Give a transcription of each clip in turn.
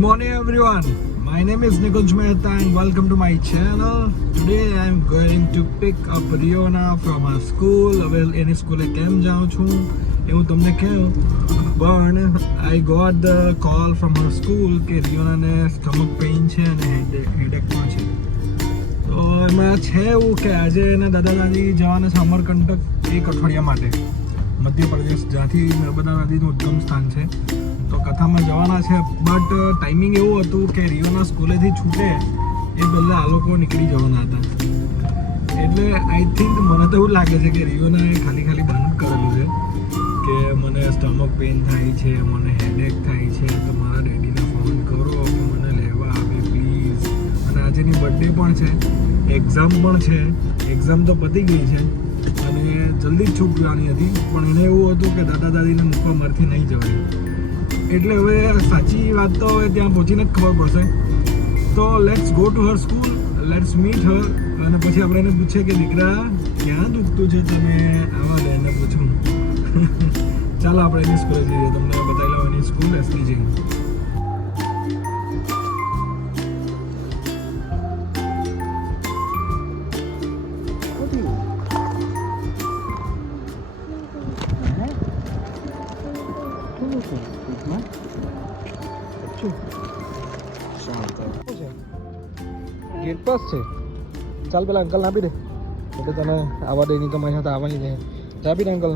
morning everyone, my name is Nikunj Mehta and welcome to my channel. Today I am going to pick up Riona from her school. હવે એની સ્કૂલે કેમ જાઉં છું એવું તમને કહ્યું, પણ I got the call from her school કે રિયોનાને સ્ટમક પેઇન છે અને હેડેક પણ છે. તો એમાં છે એવું કે આજે એના દાદા દાદી જવાના છે અમરકંટક એક અઠવાડિયા માટે, મધ્યપ્રદેશ, જ્યાંથી નર્મદા નદીનું ઉદ્ગમ સ્થાન છે. તો કથામાં જવાના છે, બટ ટાઈમિંગ એવું હતું કે રિયોના સ્કૂલેથી છૂટે એ પહેલાં આ લોકો નીકળી જવાના હતા. એટલે આઈ થિંક મને તો એવું લાગે છે કે રિયોનાએ ખાલી બંધ કરેલું છે કે મને સ્ટમક પેઇન થાય છે, મને હેડેક થાય છે, તો મારા ડેડીને ફોન કરો કે મને લેવા આવે પ્લીઝ. અને આજે એની બર્થડે પણ છે, એક્ઝામ પણ છે. એક્ઝામ તો પતી ગઈ છે અને જલ્દી જ છૂટવાની હતી, પણ એને એવું હતું કે દાદા દાદીને મૂકવા મારથી નહીં જવાય. એટલે હવે સાચી વાત તો હવે ત્યાં પહોંચીને જ ખબર પડશે. તો let's go to her school, let's meet her, અને પછી આપણે એને પૂછીએ કે દીકરા ક્યાં દુખતું છે, તમે આવા દે એને પૂછું. ચાલો આપણે એની સ્કૂલે જઈએ, તમને બતાવી લો એની સ્કૂલ એસપીજી. ગેટ પાસ છે. ચાલ પેલા અંકલ આપી દે, એટલે તને આવવા દે, નહીં તો મારી સાથે આવવાની છે. આપી દે અંકલ.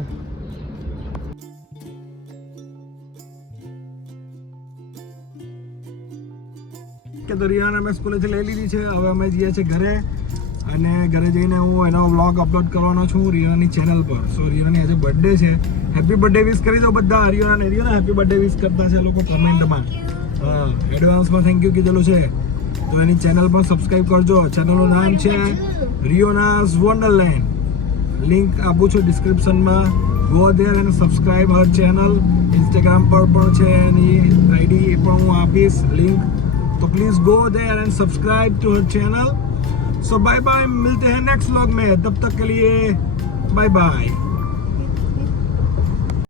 કે તો રિયાને અમે સ્કૂલેથી લઈ લીધી છે. હવે અમે જઈએ છીએ ઘરે, અને ઘરે જઈને હું એનો વ્લોગ અપલોડ કરવાનો છું રિયાની ચેનલ પર. સો રિયાની આજે બર્થડે છે, હેપી બર્થડે વિશ કરી દો બધા. રિયાના હેપી બર્થડે વિશ કરતા છે લોકો કમેન્ટમાં. હા, એડવાન્સમાં થેન્ક યુ કીધેલું છે. તો એની ચેનલ પર સબસ્ક્રાઈબ કરજો. ચેનલનું નામ છે રિયોનાઝ વન્ડરલેન્ડ. લિંક આપું છું ડિસ્ક્રિપ્શનમાં. Go there and subscribe Har channel. Instagram પર પણ છે એની આઈડી, એ પણ હું આપીશ લિંક. तो please go there and subscribe to her channel. So bye bye, मिलते हैं नेक्स्ट व्लॉग में. तब तक के लिए बाय बाय.